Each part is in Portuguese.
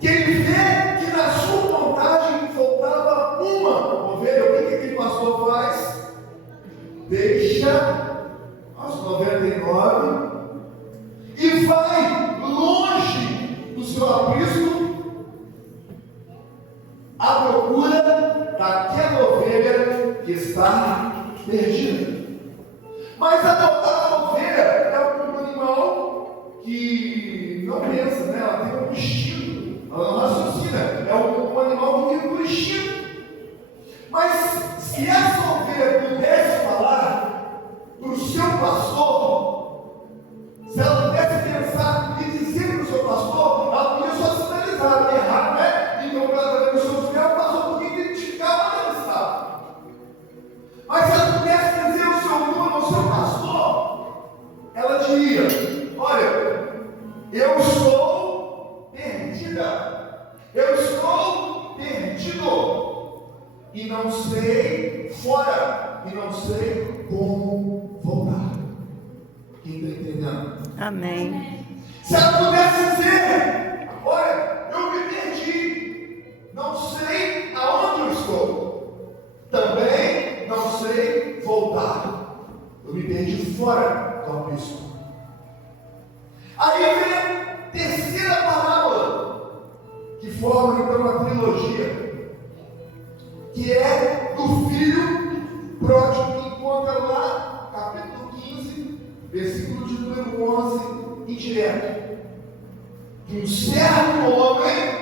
que ele vê que na sua contagem faltava uma ovelha, o que aquele pastor faz? Deixa as 99 e vai longe do seu aprisco à procura daquela ovelha que está perdida. Mas a ovelha é um animal que não pensa, né? Ela tem um instinto, ela não raciocina, é um animal que vive por instinto. Mas se essa ovelha pudesse falar para o seu pastor, se ela pudesse pensar e dizer para o seu pastor, ela podia só sinalizar, errar, né? Então, para ela ver o seu filho, o pastor podia identificar onde ela estava. Mas se ela pudesse dizer o seu nome ao seu pastor, ela diria: olha, eu estou perdida, eu estou perdido, e não sei fora, e não sei como voltar. Quem está entendendo? Amém. Se ela pudesse dizer: olha, eu me perdi, não sei aonde eu estou, também não sei voltar, eu me perdi fora do aprisco. Aí vem a terceira parábola, que forma então uma trilogia, que é do filho pródigo, que encontra lá, capítulo 15, versículo de número 11 em direto. Que um certo homem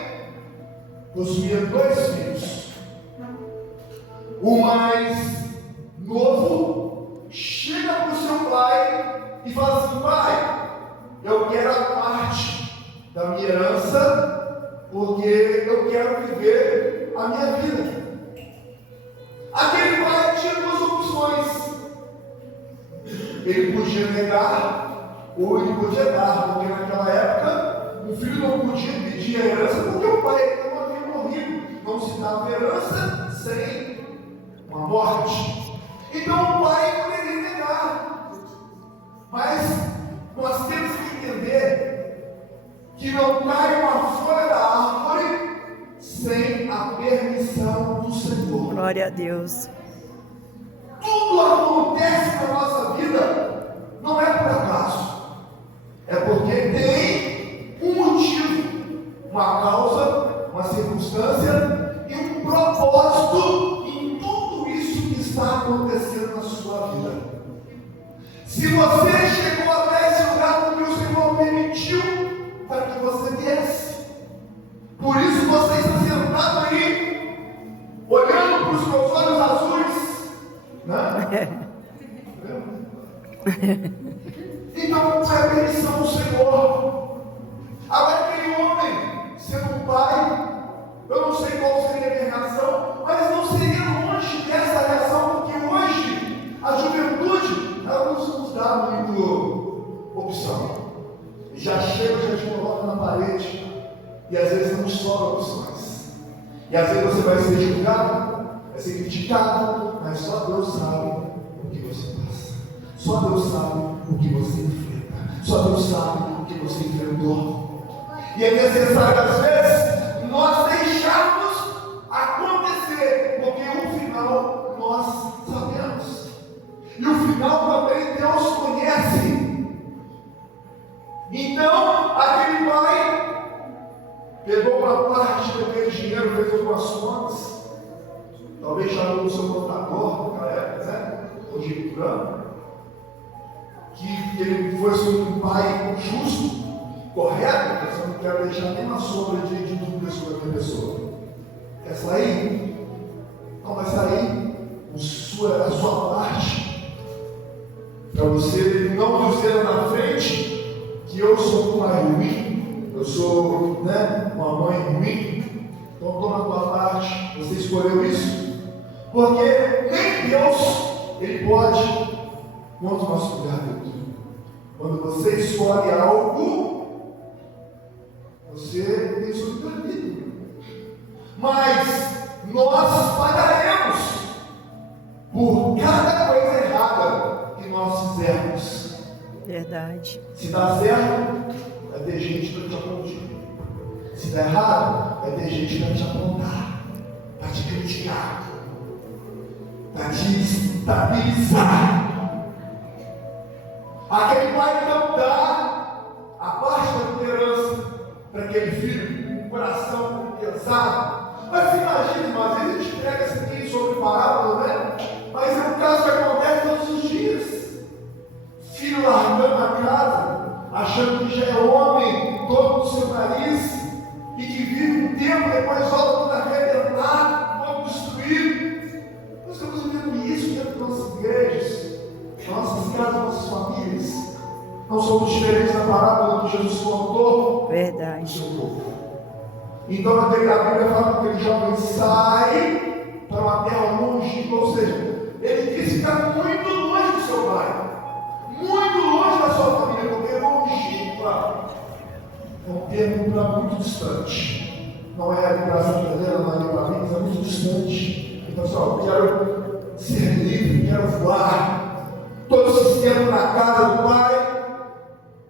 possuía 2 filhos. O mais novo chega para o seu pai e fala assim: pai, eu quero a parte da minha herança, porque eu quero viver a minha vida. Aquele pai tinha 2 opções. Ele podia negar, ou ele podia dar, porque naquela época o filho não podia pedir a herança, porque o pai não havia morrido. Não se dava herança sem uma morte. Então o pai poderia negar. Mas nós temos que entender que não cai uma folha da árvore sem a permissão do Senhor. Glória a Deus. Tudo acontece na nossa vida, não é por acaso, é porque tem um motivo, uma causa, uma circunstância e um propósito em tudo isso que está acontecendo na sua vida. Se você chegou até esse lugar porque o Senhor permitiu para que você viesse, por isso você está sentado aí, olhando para os meus olhos azuis, né? Então foi a permissão do Senhor. Agora aquele homem, sendo um pai, eu não sei qual seria a minha reação, mas não seria longe dessa reação, porque hoje a juventude ela não nos dá muito opção. Já chega, já te coloca na parede, e às vezes não sobra opções. E às vezes você vai ser julgado, vai ser criticado, mas só Deus sabe o que você passa. Só Deus sabe o que você enfrenta. Só Deus sabe o que você enfrentou. E é necessário, às vezes, nós deixarmos acontecer, porque o final nós sabemos. E o final também Deus conhece. Então, aquele pai pegou uma parte daquele dinheiro, fez algumas contas, talvez chamou o seu contador naquela época, né? Conjecturando, que ele fosse um pai justo, correto, porque eu não quero deixar nenhuma sombra de dúvida sobre a minha pessoa. Quer sair? Não vai sair a sua parte, para você não dizer lá na frente que eu sou um pai ruim, eu sou, né, uma mãe ruim. Então toma a tua parte, você escolheu isso, porque nem Deus ele pode contra o nosso livre-arbítrio. Quando você escolhe algo, você tem seu livre-arbítrio, mas nós pagaremos por cada coisa errada que nós fizermos. Verdade. Se dá certo, vai ter gente para te aplaudir. Se está errado, vai ter gente para te apontar, para te criticar, para te estabilizar. Aquele pai então dá a parte da liderança para aquele filho, com o coração pesado. Mas imagina, irmão, às vezes a gente prega isso aqui sobre parábola, né? Mas é um caso que acontece todos os dias. Filho largando a casa, achando que já é homem, todo no seu nariz, e que vive um tempo, depois volta tudo arrebentado, todo destruído. Nós estamos vivendo isso dentro das nossas igrejas, nossas casas, nossas famílias. Não somos diferentes da parábola que Jesus contou. Verdade. Então a Bíblia fala que aquele jovem sai para uma terra longínqua, ou seja, ele quis ficar muito longe do seu pai, muito longe da sua família, porque longínqua é um termo para muito distante. Não é ali para Santa Helena, não é ali para mim, é muito distante. Então, pessoal, eu quero ser livre, quero voar. Todo esse sistema na casa do pai,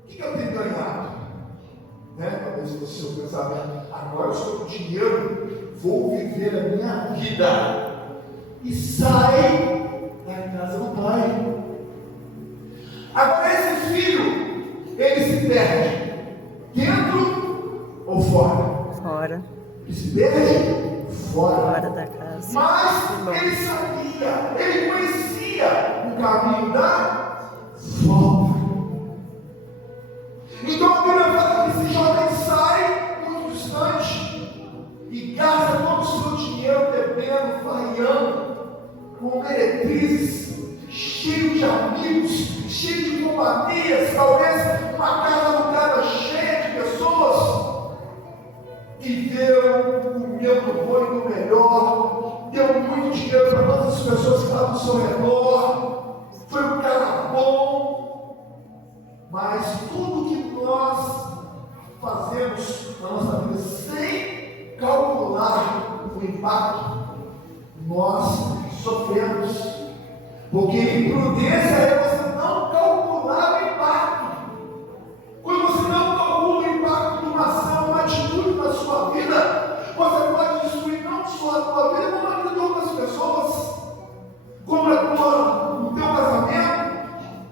o que eu tenho ganhado? Né? Talvez fosse o seu pensamento. Agora eu estou com dinheiro, vou viver a minha vida. E sai da casa do pai. Agora esse filho, ele se perde dentro ou fora? Fora. Ele se perde fora. Fora da casa. Mas ele sabia, ele conhecia o caminho da volta. Então a Bíblia fala que esse jovem sai muito distante e gasta todo o seu dinheiro bebendo, farreando, com meretrizes, cheio de amigos, cheio de companhias, talvez uma casa alugada cheia de pessoas, viveu comendo bom e do melhor, deu muito dinheiro para todas as pessoas que estavam ao seu redor, foi um cara bom, mas tudo que nós fazemos na nossa vida sem calcular o impacto, nós sofremos. Porque imprudência é você não calcular o impacto. Quando você não calcula o impacto de uma ação, uma atitude na sua vida, você pode destruir não só a tua vida, como a vida de outras pessoas, como o teu casamento,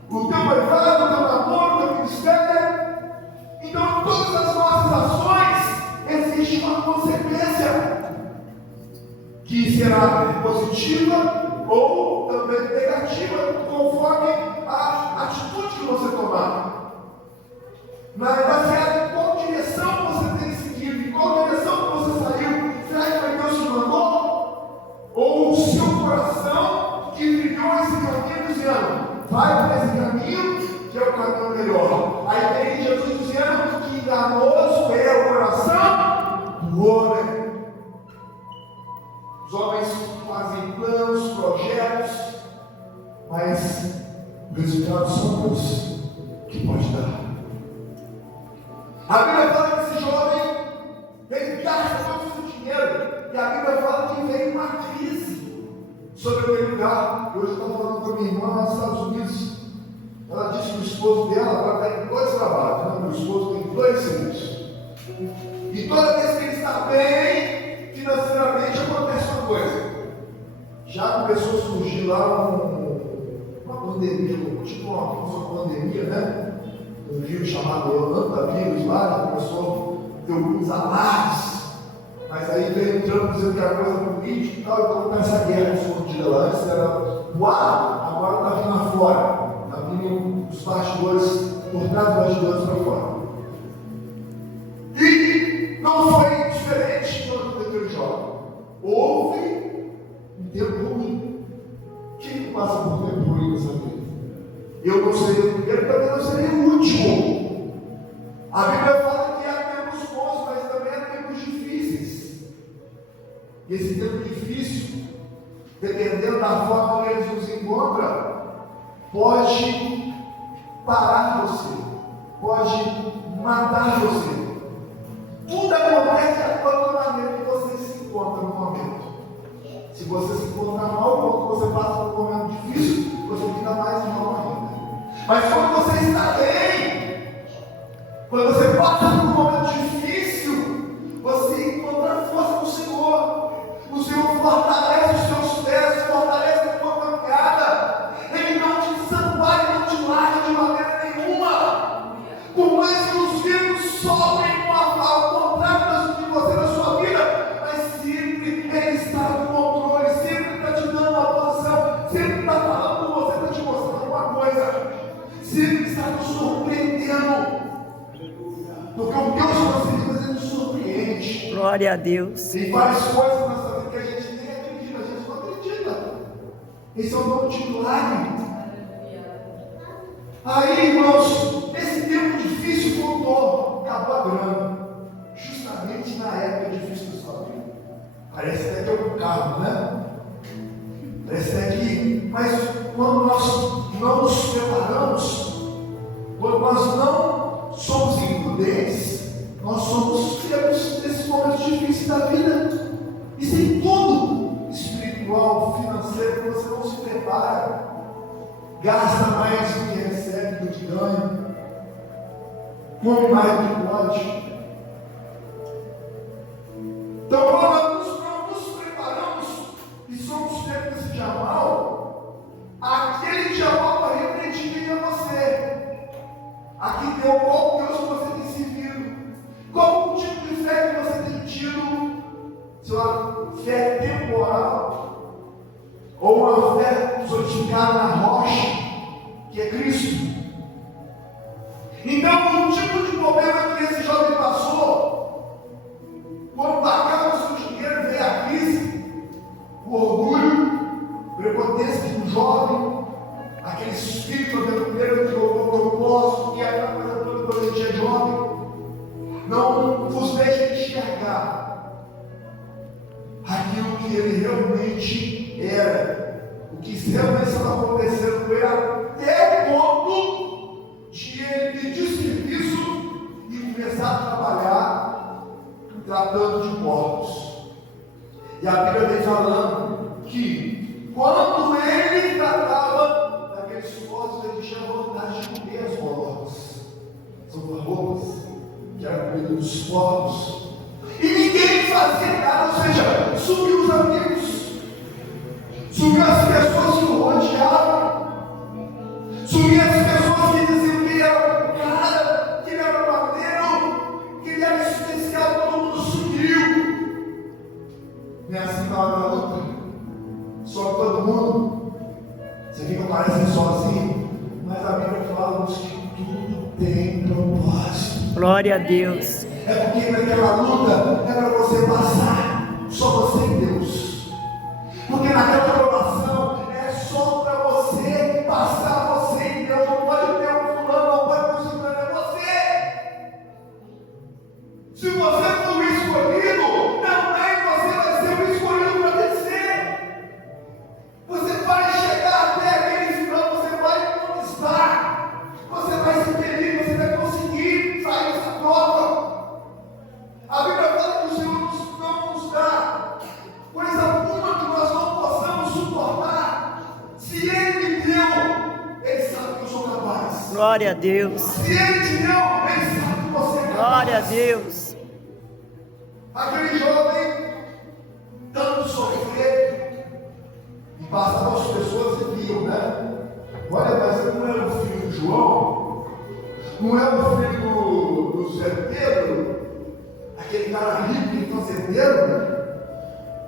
o teu noivado, o teu namoro, o teu ministério. Então, em todas as nossas ações, existe uma consequência que será positiva ou também negativa, conforme a atitude que você tomar. Mas baseado em qual direção você tem seguido, em qual direção que você saiu, será que foi Deus que mandou? Ou o seu coração que trilhou esse caminho dizendo, vai por esse caminho, que é o caminho melhor. Aí tem Jesus dizendo que enganoso é o coração do homem. Os homens fazem planos, projetos, mas o resultado só Deus que pode dar. A Bíblia fala que esse jovem, ele gasta todo o seu dinheiro, e a Bíblia fala que veio uma crise sobre aquele lugar. Hoje eu estava falando com a minha irmã lá nos Estados Unidos. Ela disse que o esposo dela agora está em 2 trabalhos, né? O esposo tem 2 serviços. E toda vez que ele está bem, financeiramente, acontece uma coisa. Já começou a surgir lá uma pandemia, tipo uma pandemia, né? Um vírus chamado Antivírus lá, começou a ter alguns alarmes. Mas aí veio o Trump dizendo que era coisa política e tal, então começa a guerra escondida lá. Antes era do ar, agora está vindo lá fora. Está vindo os bastidores, por trás dos bastidores para fora. E não foi diferente na vida daquele jovem. Houve um tempo ruim. Quem passa por um tempo ruim nessa vida? Eu não seria o primeiro, também não seria o último. A Bíblia fala que há tempos bons, mas também há tempos difíceis. E esse tempo difícil, dependendo da forma que ele nos encontra, pode parar você, pode matar você. Tudo acontece da própria maneira que você se encontra no momento. Se você se encontrar mal, quando você passa por um momento difícil, você fica mais mal ainda. Mas quando você está bem, quando você passa por um momento difícil, você Glória a Deus. Tem várias coisas na nossa vida que a gente nem acredita, a gente não acredita. Esse é o nome de milagre. Aí, irmãos, nesse tempo difícil, voltou, acabou a grana. Justamente na época difícil da sua vida. Parece até que é um carro, né? Parece até que. Mas quando nós não nos preparamos, quando nós não somos imprudentes, nós somos pegos nesses momentos difíceis da vida. Isso em tudo, espiritual, financeiro, que você não se prepara. Gasta mais do que recebe, do que ganha. Come mais do que pode. Então, quando nós não nos preparamos e somos pegos nesse dia mal, aquele dia mal vai refletir quem é você. Aqui deu qual Deus que você tem servido. Qual o tipo de fé que você tem tido? Se uma fé temporal ou uma fé solidificada na rocha, que é Cristo. Então, o tipo de problema que esse jovem passou, quando acaba o seu dinheiro, veio a crise, o orgulho, a prepotência do jovem, aquele espírito aventureiro que roubou o propósito, que era a coisa toda quando ele tinha jovem, não vos deixa enxergar aquilo que ele realmente era, o que realmente estava acontecendo com ele, até o ponto de ele pedir serviço e começar a trabalhar tratando de porcos. E a Bíblia vem falando que quando ele tratava daqueles porcos, ele tinha vontade de comer as bordas. São roupas que era comida dos porcos. E ninguém fazia nada, ou seja, sumiu os amigos, sumiu as pessoas que o rodeavam, sumiu as pessoas que diziam que ele era um cara, que ele era maneiro, que ele era especial, todo mundo sumiu. Não é assim na hora da luta, só todo mundo, você fica parecendo sozinho, mas a Bíblia fala-nos que tudo tem propósito. Glória a Deus. É porque naquela luta é para você passar, só você e Deus. Porque naquela provação é só para você passar, você e Deus. Não pode ter um fulano, não pode ter um ciclano, é você. Se você for o escolhido, também você vai ser o escolhido para descer. Você vai chegar até aquele final, você vai conquistar, você vai ser feliz, você vai conseguir sair dessa prova. A Bíblia fala que o Senhor não nos dá coisa alguma que nós não possamos suportar. Se Ele me deu, Ele sabe que eu sou capaz. Glória a Deus. Se Ele te deu, Ele sabe que você é capaz. Glória a Deus. Aquele jovem, tanto sofrer, e passavam as pessoas e viam, né? Olha, mas ele não era o filho de João, não era o filho do Zé Pedro, aquele cara rico e fazendeiro, né?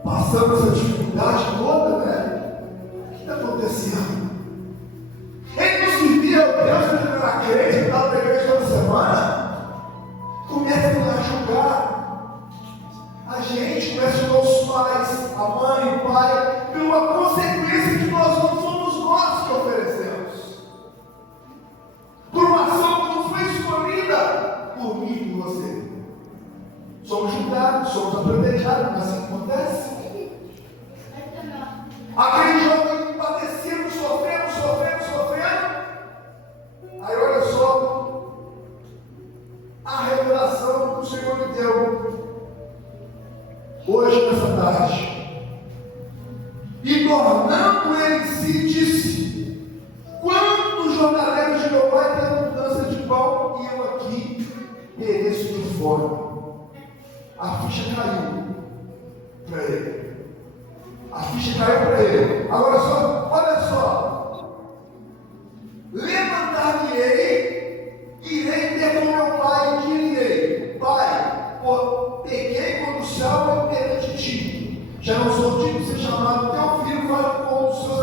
Passando essa dificuldade toda, né? O que está acontecendo? Ele não se via, Deus que ele era crente, ele estava na igreja toda semana. Começa a julgar a gente, começa a julgar os pais, a mãe, o pai, pela consequência que nós não somos nós que oferecemos. Por uma ação que não foi escolhida por mim e por você. Somos julgados, somos apedrejados, mas assim acontece. Aquele jovem padecendo, sofrendo. Aí olha só a revelação que o Senhor me deu hoje nessa tarde. E tornando ele se disse: quantos jornaleiros de meu pai têm abundância de pão e eu aqui pereço de fome. A ficha caiu para ele. A ficha caiu para ele. Agora só, olha só. Levantar-me-ei, irei ter com meu pai e direi: Pai, peguei contra o céu e perante ti. Já não sou digno de ser chamado teu filho, fale com os seus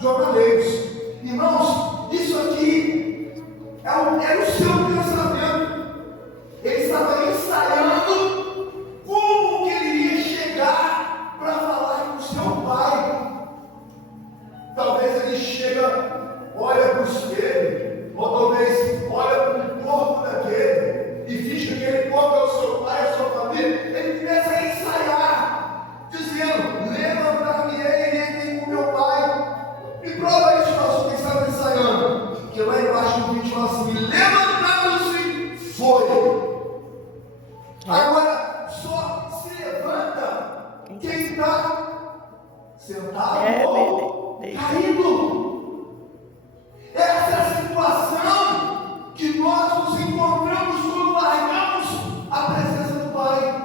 jornaleiros. Irmãos, isso aqui era o seu pensamento. Ele estava ensaiando como sentado ou caído. Essa é a situação que nós nos encontramos quando largamos a presença do Pai.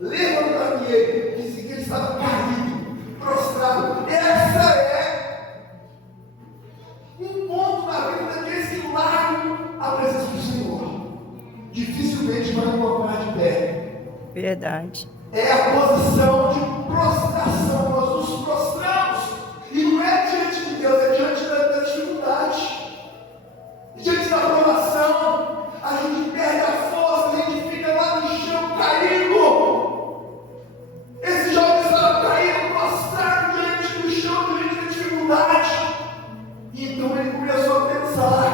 Lembra para mim, ele disse que ele estava caído, prostrado. Essa é um ponto na vida daqueles que largam a presença do Senhor. Dificilmente vai encontrar de pé. Verdade. É a posição de prostração. Nós nos prostramos. E não é diante de Deus, é diante da dificuldade. Diante da provação. A gente perde a força, a gente fica lá no chão caído. Esse jovem estava caído, prostrado diante do chão, diante da dificuldade. Então ele começou a pensar,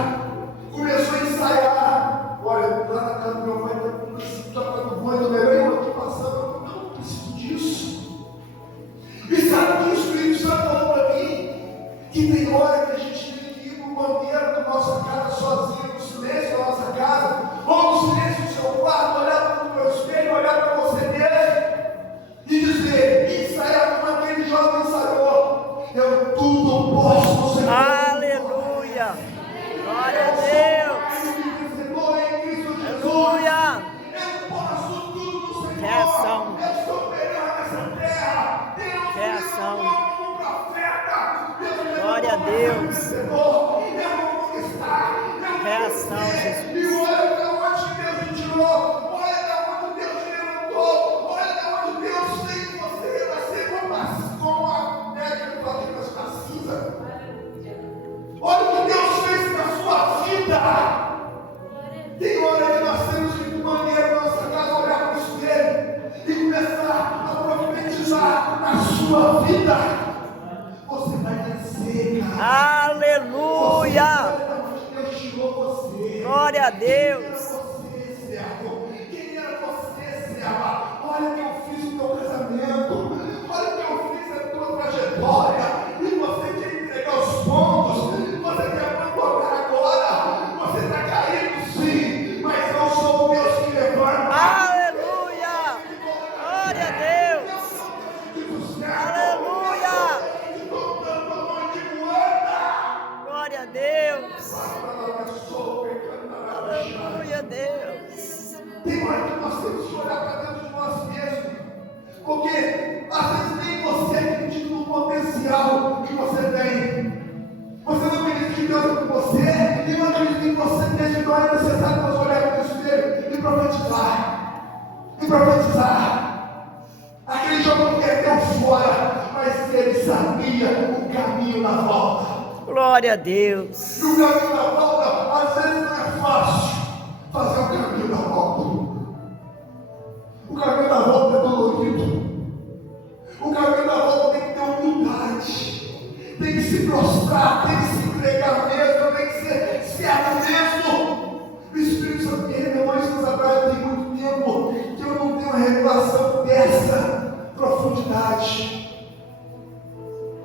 começou a ensaiar. Olha, lá na casa do meu pai está dando banho, eu aqui passando, eu não preciso disso. E sabe o que o Espírito Santo falou para mim? Que tem hora que a gente tem que ir para o banheiro da nossa casa sozinho, no silêncio da nossa casa, ou no silêncio do seu quarto, olhar para o meu espelho, olhar para você mesmo e dizer, ensaiar como aquele jovem ensaiou: eu tudo posso no Senhor. Aleluia. Glória a Deus. Aleluia. Eu posso tudo no Senhor. Reação. Eu sou melhor nessa terra. Deus Reação. me levantou como profeta. Deus me Glória a levantou como Deus. vencedor. Eu vou conquistar. Eu vou Reação, vencer. Jesus. E olha da onde Deus me tirou. Olha da onde Deus me levantou. Olha da onde Deus fez você renascer como a neve do Patrick da cinza. Olha o que Deus fez na sua vida. Tem hora que nós temos que ir para o banheiro da nossa casa, olhar para o espelho e começar a profetizar na sua vida. Você vai vencer, cara. Aleluia. Deus tirou você. Glória a Deus. Você, servo. Quem era você, serva? Olha o que eu fiz no teu casamento. Olha o que eu fiz na tua trajetória. E você quer entregar os pontos. Você quer abandonar agora. Você está caído, sim. Mas eu sou o Deus que levanta. Aleluia. Glória a Deus. Aleluia. Glória a Deus. Aleluia, Deus. Tem hora que nós temos que olhar para dentro de nós mesmos. Porque às vezes nem você acredita no potencial que você tem. Você não acredita que Deus é com você e não acredita em você mesmo. Então é necessário nós olharmos para o espelho e profetizar. E profetizar. Aquele jovem perdeu fora, mas ele sabia o caminho da volta. Glória a Deus. E o caminho da volta, às vezes não é fácil fazer o caminho da volta. O caminho da volta é dolorido. O caminho da volta tem que ter humildade. Tem que se prostrar, tem que se entregar mesmo, tem que ser servo mesmo. O Espírito Santo me revelou isso nas atrás, tem muito tempo que eu não tenho uma revelação dessa profundidade.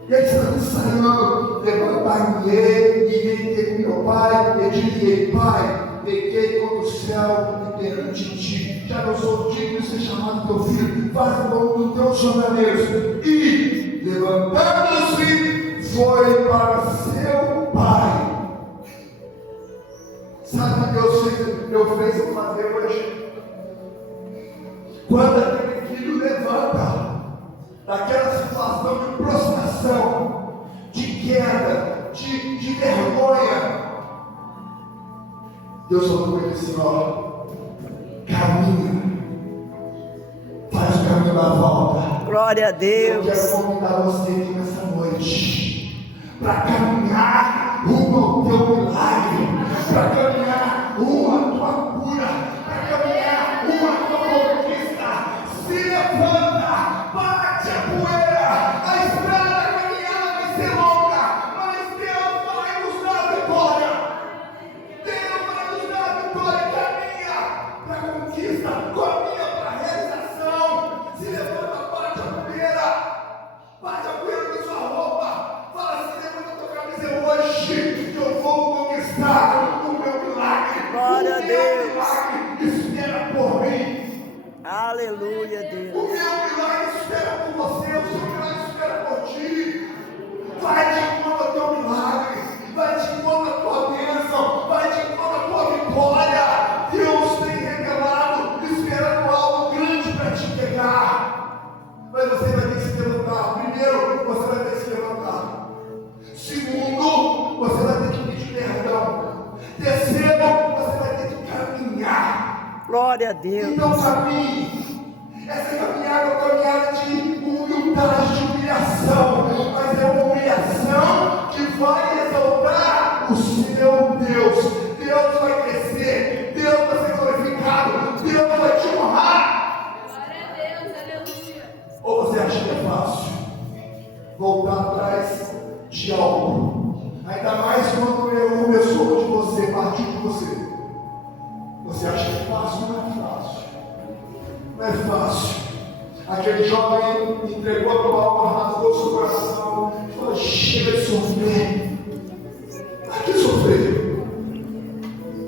E aí está ensaiando, levantar-me e irei com meu pai, e direi: Pai, pequei contra o céu e perante ti, já não sou digno de ser chamado teu filho, faz o nome dos teus jornaleiros. E, levantando-se, foi para seu pai. Sabe o que Deus fez eu fazer hoje? Quando aquele filho levanta daquela situação de prostração, de queda, de vergonha, Deus falou para ele assim: ó, caminha, faz o caminho da volta. Glória a Deus. Eu quero convidar você aqui nessa noite para caminhar rumo ao teu milagre, para caminhar rumo à tua cura, para caminhar rumo à tua conquista. Se levanta, bate a poeira, a estrada da caminhada vai ser longa, mas Deus vai nos dar a vitória. Deus vai nos dar a vitória. Caminha para a conquista, caminha para a realização. Se levanta, bate a poeira da sua roupa, fala assim: levanta a tua camisa hoje, que eu vou conquistar o meu milagre. Glória a Deus. Milagre espera por mim. Aleluia, O Deus. meu milagre espera por você, o seu milagre espera Glória a Deus. Então caminhe. Essa caminhada é uma caminhada de humildade, de humilhação. Mas é uma humilhação que vai exaltar o seu Deus. Deus vai crescer. Deus vai ser glorificado. Deus vai te honrar. Glória a Deus, aleluia. Ou você acha que é fácil voltar atrás de algo? Ainda mais quando eu começou de você, partiu de você. Você acha que é fácil? Não é fácil. Não é fácil. Aquele jovem entregou a tua alma, rasgou o seu coração e falou: chega de sofrer. Para que sofrer?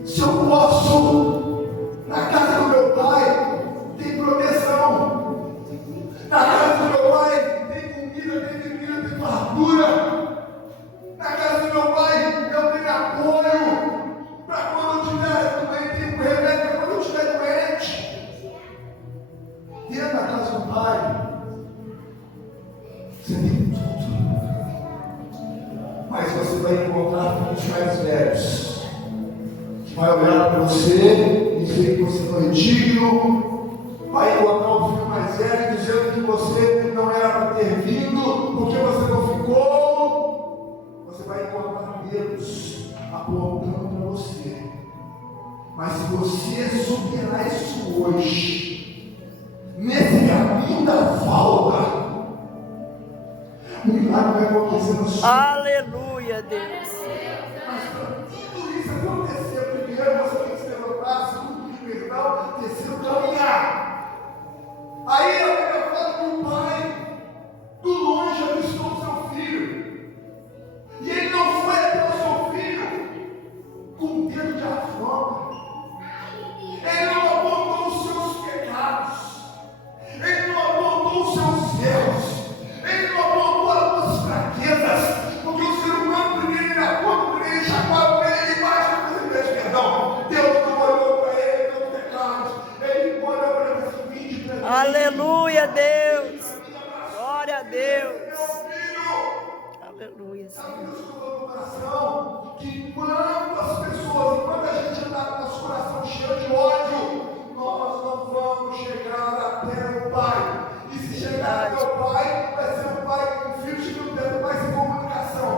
Se eu posso, na casa do meu pai tem proteção. Na casa do meu pai tem comida, tem bebida, tem fartura. Na casa do meu pai eu tenho apoio. Para quando eu estiver doente, tem um remédio para quando eu estiver doente. Dentro da casa do pai, você tem tudo. Mas você vai encontrar os mais velhos, que vai olhar para você e dizer que você não é digno. Vai encontrar o filho mais velho dizendo que você não era para ter vindo, porque você não ficou. Você vai encontrar Deus apontando para você. Mas se você superar isso hoje, nesse caminho da falta, o milagre vai acontecer na sua. Aleluia, Deus. Mas para tudo isso acontecer, primeiro você tem que se levantar, segundo pedir perdão, terceiro caminhar. Aí a Bíblia fala que o pai do longe avistou o seu filho. E ele não foi até o seu filho com um dedo de afronta. Ele não apontou os seus pecados. Ele não apontou os seus erros. Ele não apontou as suas fraquezas. Porque o ser humano primeiro ele aponta, primeiro ele chacoalha, primeiro ele bate, depois ele pede perdão. Deus não olhou para ele, não pecados. Ele olhou para ele e disse: vinde para mim. Aleluia, Deus. Glória a Deus. Meu filho. Aleluia, Sabe Senhor. que Deus colocou no coração? Que enquanto as pessoas, enquanto a gente andar com o nosso coração cheio de ódio, nós não vamos chegar até o Pai. E se chegar até o Pai, vai ser um Pai com um filho chegando dentro do Pai sem comunicação.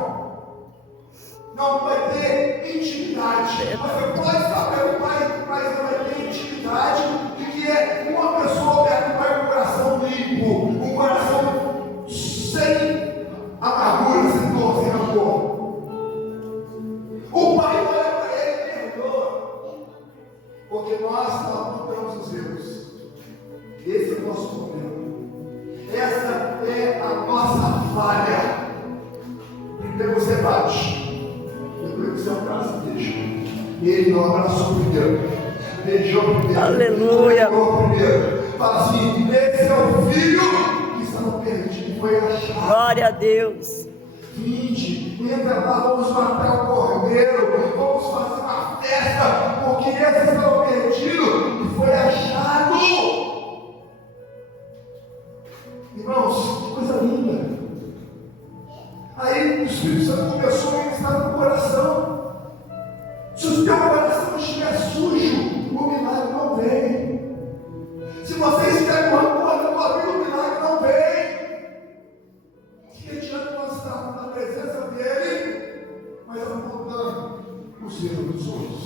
Não vai ter intimidade. Você pode estar perto do Pai, mas não vai ter intimidade. De que é uma pessoa perto do Pai com o coração limpo, um coração sem amargura, sem dor, sem rancor. O Pai olha para ele e perdoa, porque nós não apontamos os erros. Esse é o nosso problema. Essa é a nossa falha. Primeiro você bate, depois você abraça e deixa. Ele não abraçou primeiro, beijou primeiro, Aleluia. beijou primeiro. Fala assim: esse é o filho que estava perdido, foi achado. Glória a Deus. Vinde, entra lá, vamos matar o cordeiro, vamos fazer uma festa, porque esse estava perdido e foi achado. Irmãos, que coisa linda. Aí o Espírito Santo começou a ministrar no coração. Se o teu coração estiver sujo, o milagre não vem. Se você estiver com rancor na tua vida, o milagre não vem. Que adianta nós estarmos na presença dele, mas apontando os erros dos outros,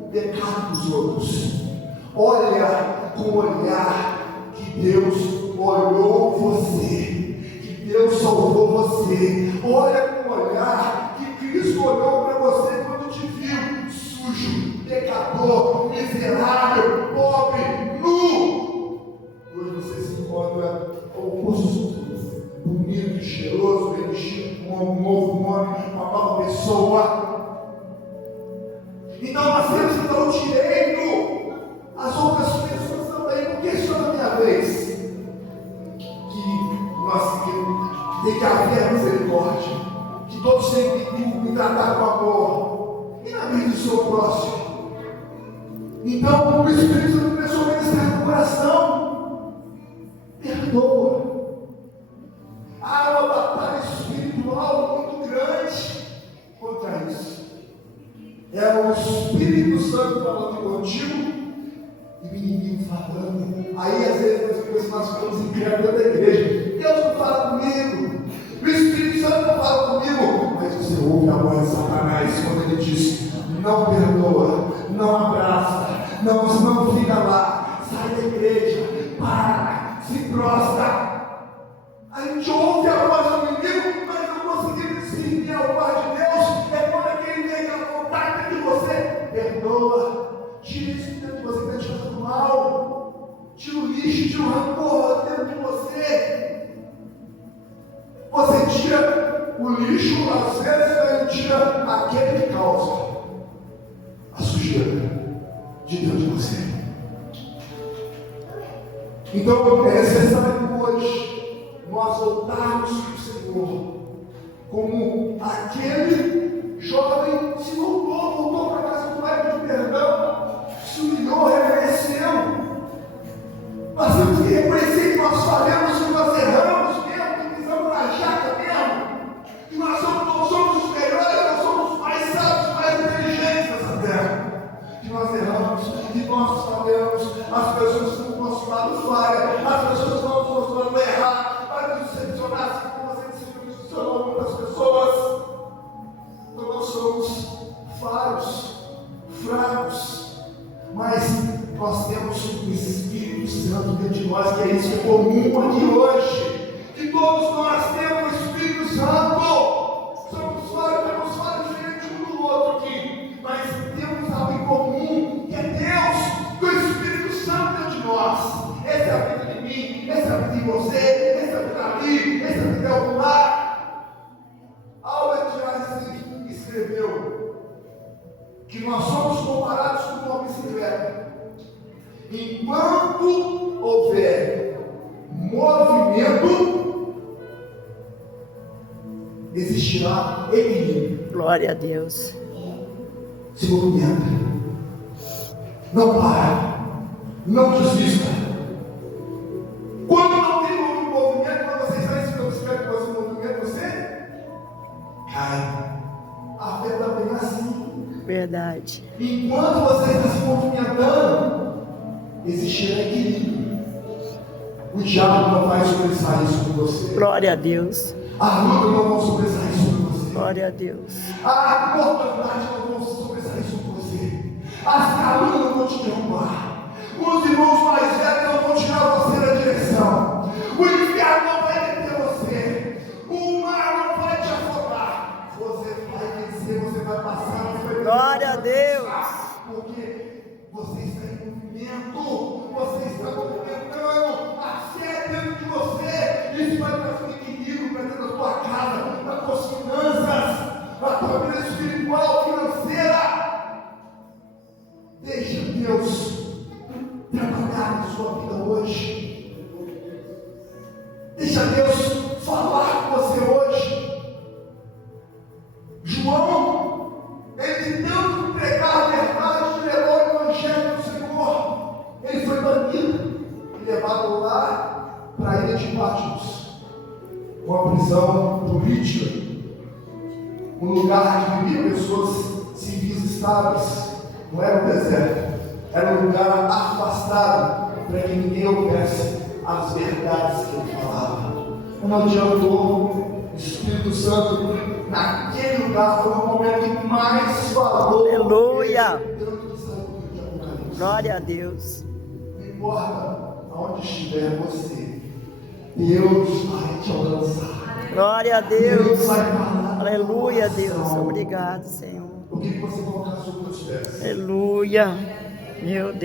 o pecado dos outros. Olha com o olhar que Deus olhou você, que Deus salvou você. Olha com o olhar que Cristo olhou para você quando te viu sujo, pecador, miserável, pobre, nu. Hoje você se encontra oposto, bonito, cheiroso, bem vestido, com um novo nome, uma nova pessoa. Então nós temos que dar o direito às outras pessoas também, porque só na minha vez que nós tem que haver misericórdia, que todos têm que me tratar com amor, e na vida do seu próximo. Então o Espírito Santo começou a ministrar no coração: perdoa. Há uma batalha espiritual muito grande contra isso. É o Espírito Santo falando contigo e Aí às vezes nós ficamos em pé dentro da igreja. Deus não fala comigo. O Espírito Santo não fala comigo. Mas você ouve a voz de Satanás quando ele diz: não perdoa, não abraça, não fica lá, sai da igreja, para, se prostra. A gente ouve a voz do inimigo, mas não conseguimos discernir a voz de Deus. É quando aquele vem a vontade de você, perdoa, tira isso dentro de você que está te fazendo mal, tira o lixo, tira o rancor dentro de você. Você tira o lixo, às vezes ele tira aquele que causa a sujeira de dentro de você. Então é necessário hoje nós voltarmos para o Senhor, como aquele jovem se voltou para a casa do pai, pediu perdão, se humilhou, reconheceu. Nós temos que reconhecer que nós falhamos, que nós erramos mesmo, que pisamos na jaca mesmo, que nós não somos os melhores, nós somos os mais sábios, mais inteligentes dessa terra, que nós erramos, que nós falhamos, as pessoas que estão do nosso lado falham, as pessoas que estão do nosso lado erram, vai nos decepcionar, assim como você decepcionou muitas pessoas. Então nós somos falhos, fracos, mas nós temos o Espírito Santo dentro de nós, que é isso que é comum aqui hoje, que todos nós temos o Espírito Santo. Somos falhos, temos falhos diferentes um do outro aqui, mas temos algo em comum, que é Deus, que o Espírito Santo dentro de nós. Essa é a vida de mim, essa é a vida de você, essa é a vida ali, essa é a vida de algum lugar. Albert Einstein escreveu que nós somos comparados com uma bicicleta. Enquanto houver movimento, existirá equilíbrio. Glória a Deus. Se movimenta. Não para. Não desista. Quando não tem movimento, quando você está em cima da bicicleta e você movimenta, você cai. A fé também é assim. Verdade. Enquanto você está se movimentando, existirá equilíbrio. O diabo não vai sobressair sobre você. Glória a Deus. A luta não vai sobressair sobre você. Glória a Deus. A oportunidade não vai sobressair sobre você. As calúnias não vão te derrubar. Os irmãos mais velhos não vão tirar você da direção. O inferno não vai deter você. O mar não vai te afogar. Você vai vencer, você vai passar. Você vai Glória a Deus. Porque você está em movimento. Você está movimentando a fé dentro de você. Isso vai trazer um equilíbrio para dentro da tua casa, nas tuas finanças, na tua vida espiritual, financeira. Deixa Deus trabalhar na sua vida hoje. Deixa Deus falar com você hoje. João, ele tanto pregar a verdade, levou o evangelho do Senhor. Ele foi banido e levado lá para a ilha de Patmos, uma prisão política, um lugar que viviam pessoas civis estáveis. Não era um deserto, era um lugar afastado para que ninguém houvesse as verdades que ele falava. Não adiantou. O Espírito Santo naquele lugar foi o momento que mais falou. Aleluia. Tanto de saúde de Apocalipse. Glória a Deus. Não importa aonde estiver você, Deus vai te alcançar. Glória a Deus. Deus vai falar. Aleluia, Deus. Obrigado, Senhor. O que você colocar sobre os teus pés? Aleluia. Meu Deus.